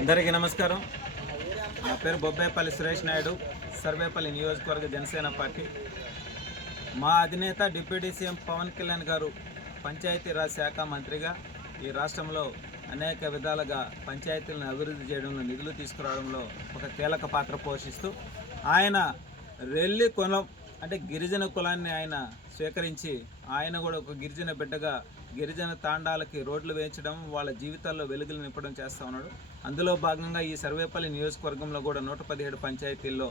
అందరికీ నమస్కారం. నా పేరు బొబ్బేపల్లి సురేష్ నాయుడు, సర్వేపల్లి నియోజకవర్గ జనసేన పార్టీ. మా అధినేత డిప్యూటీ సీఎం పవన్ కళ్యాణ్ గారు పంచాయతీరాజ్ శాఖ మంత్రిగా ఈ రాష్ట్రంలో అనేక విధాలుగా పంచాయతీలను అభివృద్ధి చేయడంలో, నిధులు తీసుకురావడంలో ఒక కీలక పాత్ర పోషిస్తూ ఆయన రెల్లి కులం అంటే గిరిజన కులాన్ని ఆయన స్వీకరించి ఆయన కూడా ఒక గిరిజన బిడ్డగా గిరిజన తాండాలకి రోడ్లు వేయించడం, వాళ్ళ జీవితాల్లో వెలుగులు నింపడం చేస్తూ ఉన్నాడు. అందులో భాగంగా ఈ సర్వేపల్లి నియోజకవర్గంలో కూడా 117 పంచాయతీల్లో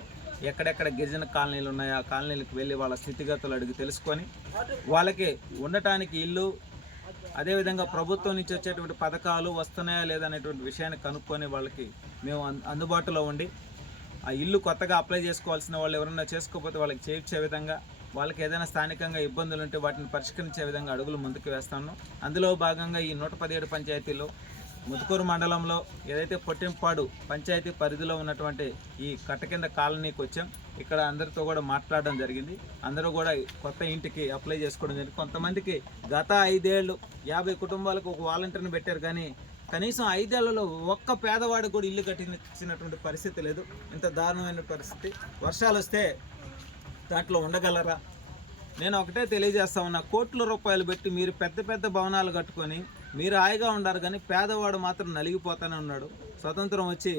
ఎక్కడెక్కడ గిరిజన కాలనీలు ఉన్నాయో ఆ కాలనీలకు వెళ్ళి వాళ్ళ స్థితిగతులు అడిగి తెలుసుకొని వాళ్ళకి ఉండటానికి ఇల్లు, అదేవిధంగా ప్రభుత్వం నుంచి వచ్చేటువంటి పథకాలు వస్తున్నాయా లేదా అనేటువంటి విషయాన్ని కనుక్కొని వాళ్ళకి మేము అందుబాటులో ఉండి ఆ ఇల్లు కొత్తగా అప్లై చేసుకోవాల్సిన వాళ్ళు ఎవరైనా చేసుకోకపోతే వాళ్ళకి చేయించే విధంగా, వాళ్ళకి ఏదైనా స్థానికంగా ఇబ్బందులు ఉంటే వాటిని పరిష్కరించే విధంగా అడుగులు ముందుకు వేస్తాను. అందులో భాగంగా ఈ 117 పంచాయతీల్లో ముదుకూరు మండలంలో ఏదైతే పొట్టింపాడు పంచాయతీ పరిధిలో ఉన్నటువంటి ఈ కట్ట కింద కాలనీకి వచ్చాం. ఇక్కడ అందరితో కూడా మాట్లాడడం జరిగింది. అందరూ కూడా కొత్త ఇంటికి అప్లై చేసుకోవడం జరిగింది. కొంతమందికి గత 5 ఏళ్ళు 50 కుటుంబాలకు ఒక వాలంటీర్ని పెట్టారు, కానీ కనీసం 5 ఏళ్లలో ఒక్క పేదవాడు కూడా ఇల్లు కట్టించినటువంటి పరిస్థితి లేదు. ఇంత దారుణమైన పరిస్థితి. వర్షాలు వస్తే దాంట్లో ఉండగలరా? నేను ఒకటే తెలియజేస్తా ఉన్నా, కోట్ల రూపాయలు పెట్టి మీరు పెద్ద పెద్ద భవనాలు కట్టుకొని మీరు హాయిగా ఉండారు, కానీ పేదవాడు మాత్రం నలిగిపోతానే ఉన్నాడు. స్వతంత్రం వచ్చి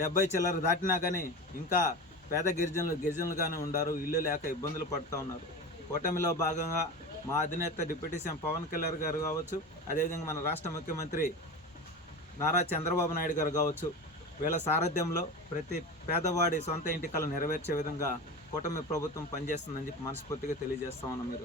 70 చిల్లర దాటినా కానీ ఇంకా పేద గిరిజనులుగానే ఉండారు, ఇల్లు లేక ఇబ్బందులు పడుతూ ఉన్నారు. కూటమిలో భాగంగా మా అధినేత డిప్యూటీ సీఎం పవన్ కళ్యాణ్ గారు కావచ్చు, అదేవిధంగా మన రాష్ట్ర ముఖ్యమంత్రి నారా చంద్రబాబు నాయుడు గారు కావచ్చు, వీళ్ళ సారథ్యంలో ప్రతి పేదవాడి సొంత ఇంటి కల నెరవేర్చే విధంగా కూటమి ప్రభుత్వం పనిచేస్తుందని చెప్పి మనస్ఫూర్తిగా తెలియజేస్తా ఉన్నాం. మీరు